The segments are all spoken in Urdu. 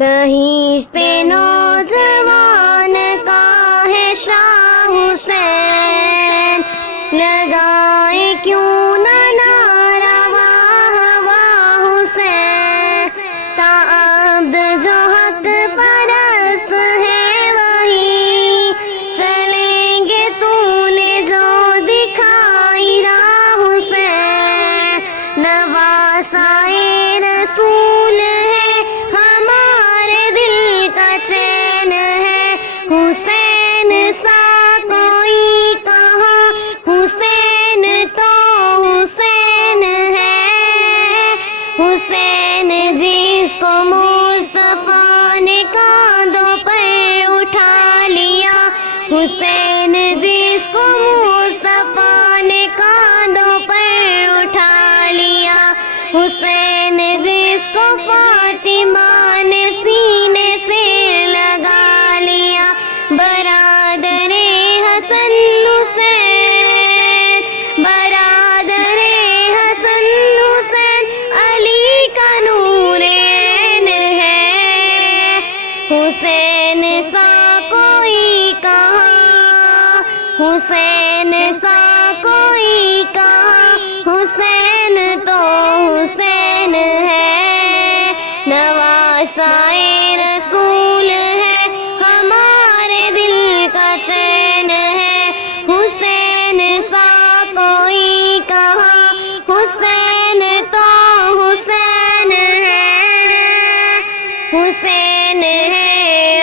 بہشت پہ نوجوان کا ہے شاہ حسین، لگائے کیوں نہ نعرہ واہ واہ حسین، تعبد جو حق پرست ہے وہی چلیں گے، تو نے جو دکھائی راہ حسین، نواسائے رسول ہے ہمارے دل کا چین ہے، حسین سا کوئی کہاں، حسین تو حسین ہے، حسین جس کو مصطفیٰ نے کاندھوں پر اٹھا لیا، حسین جس کو مصطفیٰ نے کاندھوں پر اٹھا لیا، حسین جس کو فاطمہ نے سینے سے لگا لیا، برادر حسن حسین، برادر حسن حسین علی کا نور عین ہے، حسین سا کوئی کہاں، حسین سا کوئی کہاں، حسین تو حسین ہے، نواسائے رسول ہے ہمارے دل کا چین ہے، حسین سا کوئی کہاں، حسین تو حسین ہے، حسین ہے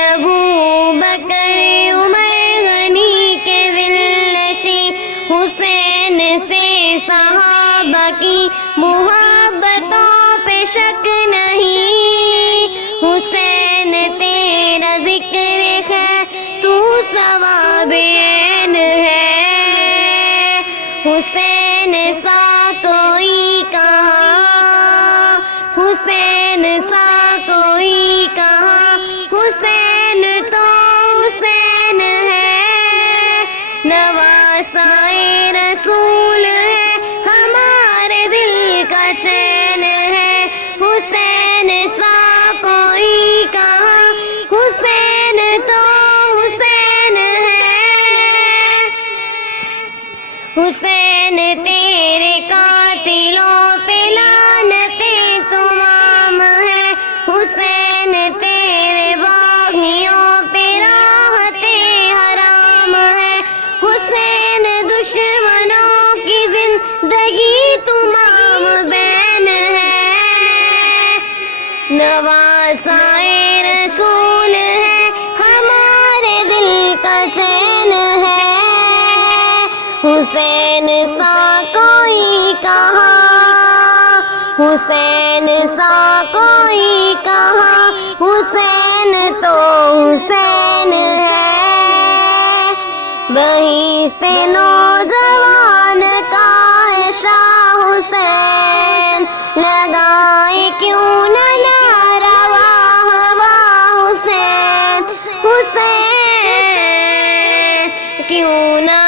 ابو بکر عمر غنی کے دلنشین، حسین سے صحابہ کی محبتوں پہ شک نہیں، حسین تیرا ذکر ہے تو ثواب عین ہے، حسین سا کوئی کہاں، حسین سا کوئی کہاں، حسین تو حسین ہے، نواسائے رسول ہے ہمارے دل کا چین ہے، حسین سا کوئی کہاں، حسین تو حسین ہے، حسین تیرے قاتلوں پہ لعنتیں تمام ہے، حسین تیرے باغیوں پہ راحتیں حرام ہے، حسین دشمنوں کی زندگی تمام بین ہے، نواسائے رسول ہے ہمارے دل کا چین ہے، حسین سا کوئی کہاں، حسین سا کوئی کہاں، حسین تو حسین ہے، بہشت پہ نوجوان کا ہے شاہ حسین، لگائے کیوں نہ نعرہ واہ واہ حسین، حسین کیوں نہ